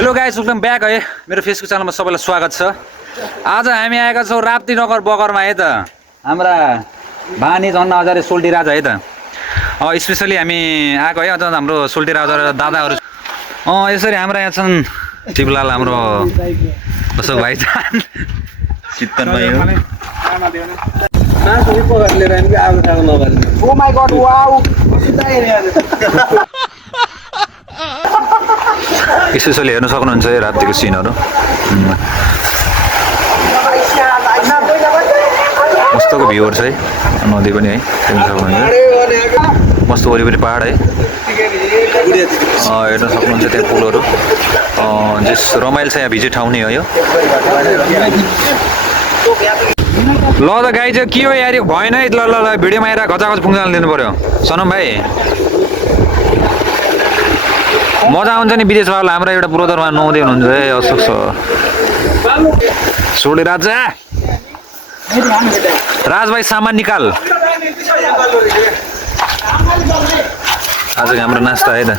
Hello guys, welcome back है मेरो Facebook च्यानलमा सबैलाई स्वागत छ। आज हामी आएका छौँ राप्ती नगर बगरमा है त हाम्रा भानी झन्ना हजारे सोल्टी राजा है त स्पेसली हामी आएको है। अझ हाम्रो सोल्टी राजा र दादाहरू यसरी हाम्रा यहाँ छन् टिपलाल हाम्रो अशोक भाइ चित्तन भाइ हो। स्पेसली हेर्न सक्नुहुन्छ है रातिको सिनहरू। मस्तको भ्यूहरू छ है, नदी पनि है हेर्न सक्नुहुन्छ। मस्त वरिपरि पहाड है हेर्न सक्नुहुन्छ। त्यहाँ पुलहरू जस रमाइलो छ, यहाँ भिजिट ठाउँ नै हो यो। ल त गाई चाहिँ के हो यार, भएन है। ल ल ल भिडियोमा आएर घचाघच पुग्न दिनु पऱ्यो सनम भाइ। मजा आउँछ नि विदेशवाला। हाम्रो एउटा ब्रोदरमा नुहाउँदै हुनुहुन्छ है अशोक सर सोल्टी राजा। राज भाइ सामान निकाल। आजको हाम्रो नास्ता है त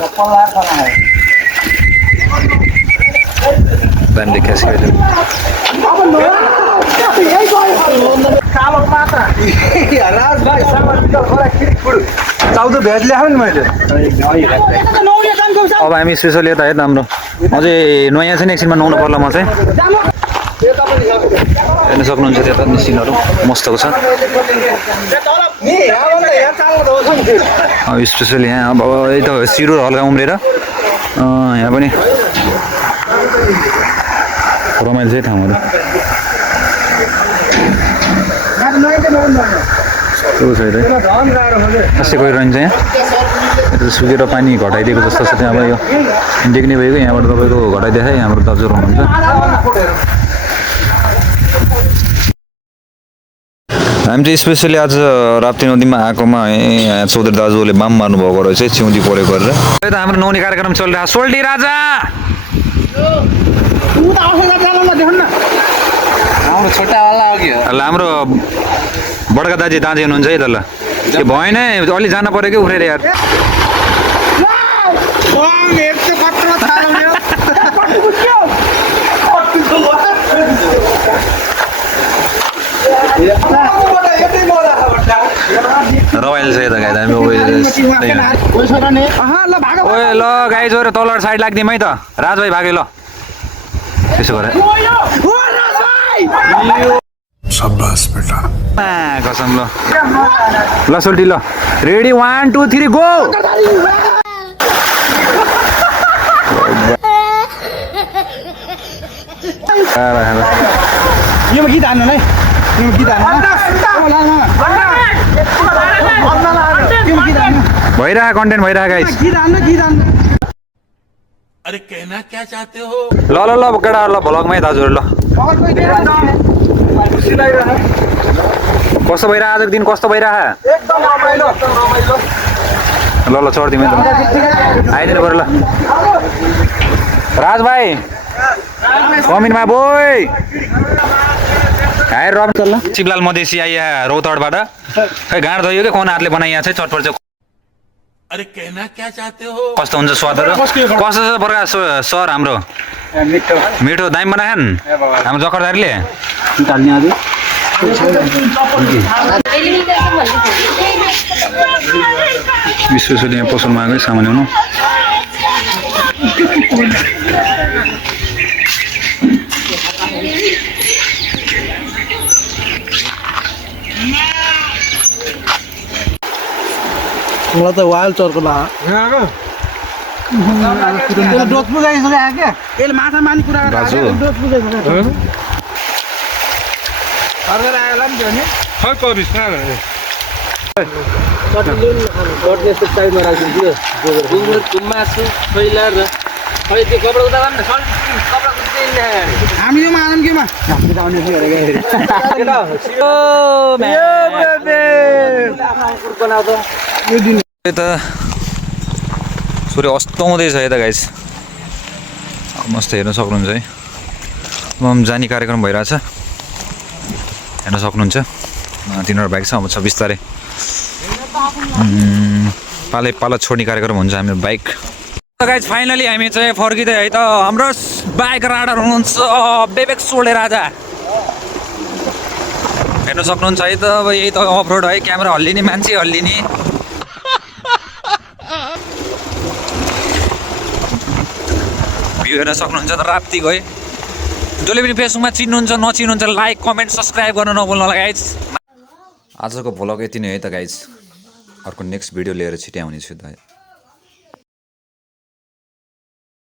अब हामी स्पेसल यता है त हाम्रो अझै नयाँ छ नि, एकछिनमा नुहाउनु पर्ला म चाहिँ। हेर्न सक्नुहुन्छ त्यता मिसिनहरू मस्तको छ। स्पेसली यहाँ अब यही त सिरो हल्का उम्रेर यहाँ पनि रमाइलो चाहिँ ठाउँहरू खासै गइरहन्छ। यहाँ सुकेर पानी घटाइदिएको जस्तो छ। त्यहाँ अब यो देख्ने भएको यहाँबाट तपाईँको घटाइदिएको है। हाम्रो दाजुहरू हुनुहुन्छ। हामी चाहिँ स्पेसली आज राप्ती नदीमा आएकोमा है चौधरी दाजुले बाम मार्नुभएको रहेछ चिउँदी परेको गरेर। त हाम्रो नुहाउने कार्यक्रम चलिरहेको सोल्टी राजा। हाम्रो बड्का दाजु हुनुहुन्छ है त। ल त्यो भएन अलि जान पऱ्यो कि उफ्रेर यार। रमाइलो छ यता गाई। हामी ल गाई जोर तल साइड लाग्दिउँ है त। राज भाइ भाग्यो ल त्यसो गरेर कसम। ल सोल्टी ल रेडी 1 2 3 गो। यो गीत हान्नु है, यो गीत भइरहेको कन्टेन्ट भइरहेको गाइस। गीत हान्नु। अरे कहना क्या चाहते हो? ल ल ल केटा ल भ्लगमै दाजुहरू। ल कस्तो भइरहेको आजको दिन, कस्तो भइरहेको? ल ल चढिदिउँ है त, आइदिनु पऱ्यो। ल राज भाइ कमिन मा बोय हायर रम चल्ला। चिपलाल मधेसी आइया रौतहटबाट खै गाँड धोयो कि कौन हातले बनाइया चाहिँ चटपट चाहिँ। अरे कहना क्या चाहते हो? कस्तो हुन्छ स्वादहरू? कस्तो छ बर्खा सर हाम्रो? मिठो दामी बनाएन हाम्रो जखरदारीले। विश्वेश्वरी यहाँ पसलमा आएको सामान ल्याउनु। मलाई त वाइल्ड चर्को ला डोज पुगाइसक्यो आके यसले माछा मार्ने कुरा गरेर डोज पुगाइसक्यो। फर्केर आयो होला नि त्यो नि खै कबिस कहाँ गयो? कटले यस्तो टाइममा राखिदिन्छु गुन्द्रुकको मासु खैला र खै त्यो कपडा उता गर्न सल कपडा कुद्दै हामी यो मानम केमा घाँस आउने छ गरेर ओ बेबी कुर बनाउ त यो दिन यता सूर्य अस्ताउँदैछ यता गाइस। मस्त हेर्न सक्नुहुन्छ है। अब जाने कार्यक्रम भइरहेछ हेर्न सक्नुहुन्छ। तिनीहरू बाइक छ। अब 26 तारिक पालै पाला छोड्ने कार्यक्रम हुन्छ हाम्रो बाइक। गाइज फाइनली हामी चाहिँ फर्किँदै है त हाम्रो बाइक राइडर हुनुहुन्छ विवेक सोले राजा हेर्न सक्नुहुन्छ है त अब यही त अफरोड है क्यामेरा हल्लिने मान्छे हल्लिने भ्यू हेर्न सक्नुहुन्छ त राप्तीको है जसले पनि फेसबुकमा चिन्नुहुन्छ नचिन्नुहुन्छ लाइक कमेन्ट सब्सक्राइब गर्न नभुल्नु होला गाइज आजको भ्लग यति नै है त गाइज अर्को नेक्स्ट भिडियो लिएर छिटै आउनेछु त